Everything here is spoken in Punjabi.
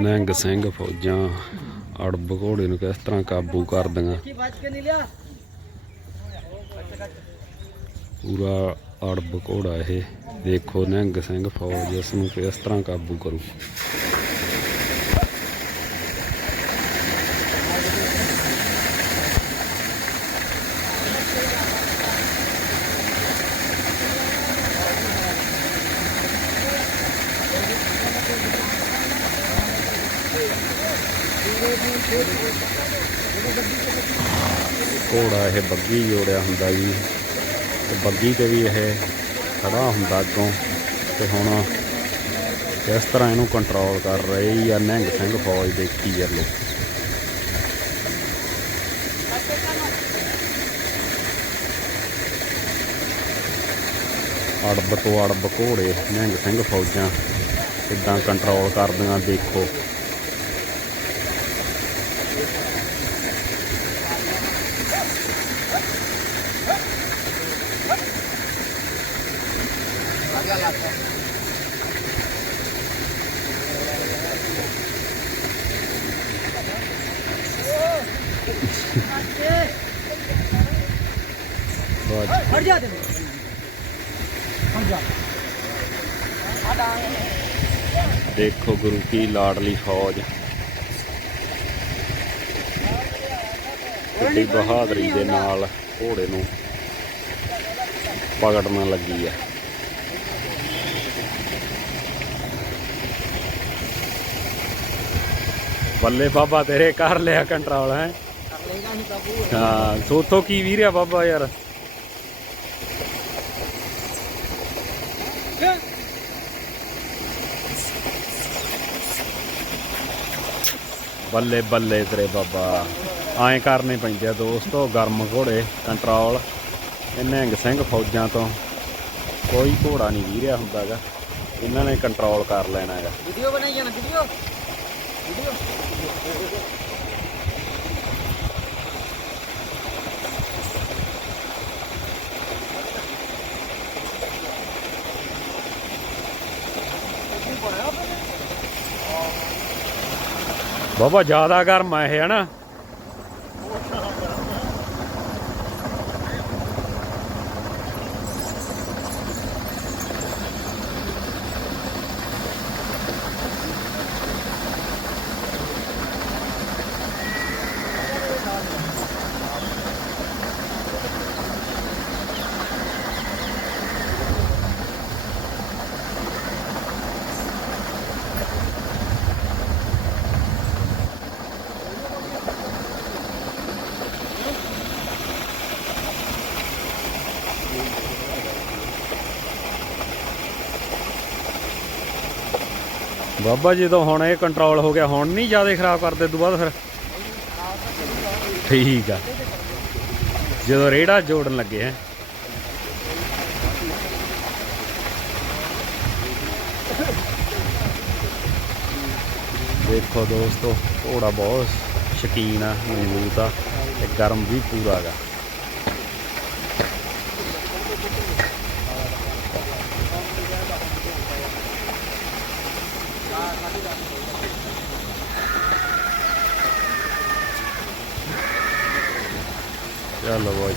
ਨਿਹੰਗ ਸਿੰਘ ਫੌਜਾਂ ਅੜਬ ਘੋੜੇ ਨੂੰ ਕਿਸ ਤਰ੍ਹਾਂ ਕਾਬੂ ਕਰਦੀਆਂ ਪੂਰਾ ਅੜਬ ਘੋੜਾ ਇਹ। ਦੇਖੋ ਨਿਹੰਗ ਸਿੰਘ ਫੌਜ ਇਸ ਨੂੰ ਕਿਸ ਤਰ੍ਹਾਂ ਕਾਬੂ ਕਰੂ। ਘੋੜਾ ਇਹ ਬੱਗੀ ਜੋੜਿਆ ਹੁੰਦਾ ਜੀ। ਤੇ ਬੱਗੀ ਤੇ ਵੀ ਇਹ ਖੜਾ ਹੁੰਦਾ ਅੱਗੋਂ। ਤੇ ਹੁਣ ਕਿਸ ਤਰ੍ਹਾਂ ਇਹਨੂੰ ਕੰਟਰੋਲ ਕਰ ਰਹੇ ਆ ਨਿਹੰਗ ਸਿੰਘ ਫੌਜ ਦੇਖੀ ਚੱਲੋ ਅੜਬ ਤੋਂ ਅੜਬ ਘੋੜੇ ਨਿਹੰਗ ਸਿੰਘ ਫੌਜਾਂ ਕਿੱਦਾਂ ਕੰਟਰੋਲ ਕਰਦੀਆਂ, ਦੇਖੋ। ਬਹੁਤ हट जा तुम हट जा ਦੇਖੋ ਗੁਰੂ ਕੀ ਲਾਡਲੀ ਫੌਜ ਕਿੱਡੀ ਬਹਾਦਰੀ ਦੇ ਨਾਲ ਘੋੜੇ ਨੂੰ ਪਕੜਨ ਲੱਗੀ ਆ ਬੱਲੇ ਬਾਬਾ, ਤੇਰੇ ਕਰ ਲਿਆ ਕੰਟਰੋਲ ਹੈ। ਹਾਂ, ਸੋਥੋ ਕੀ ਵੀਰਿਆ ਬਾਬਾ ਯਾਰ? ਬੱਲੇ ਬੱਲੇ ਤੇਰੇ ਬਾਬਾ। ਆਏ ਕਰਨੇ ਪੈਂਦੇ ਆ ਦੋਸਤੋ, ਗਰਮ ਘੋੜੇ ਕੰਟਰੋਲ ਇਹ ਨਿਹੰਗ ਸਿੰਘ ਫੌਜਾਂ ਤੋਂ। ਕੋਈ ਘੋੜਾ ਨਹੀਂ ਵੀਰਿਆ ਹੁੰਦਾਗਾ। ਇਹਨਾਂ ਨੇ ਕੰਟਰੋਲ ਕਰ ਲੈਣਾ ਹੈਗਾ ਵੀਡੀਓ ਬਣਾਈ ਜਾਣਾ ਵੀਡੀਓ? ਬਾਬਾ ਜ਼ਿਆਦਾ ਗਰਮ ਆ ਇਹ ਹਨਾ? ਬਾਬਾ ਜਦੋਂ ਹੁਣ ਇਹ ਕੰਟਰੋਲ ਹੋ ਗਿਆ, ਹੁਣ ਨਹੀਂ ਜ਼ਿਆਦਾ ਖਰਾਬ ਕਰਦੇ ਤੋਂ ਬਾਅਦ ਫਿਰ ਠੀਕ ਆ। ਜਦੋਂ ਰੇੜਾ ਜੋੜਨ ਲੱਗੇ ਹੈ ਦੇਖੋ ਦੋਸਤੋ, ਘੋੜਾ ਬਹੁਤ ਸ਼ਕੀਨ ਆ, ਮਜ਼ਬੂਤ ਆ ਤੇ ਗਰਮ ਵੀ ਪੂਰਾ ਗਾ ਚਲੋ ਬਾਈ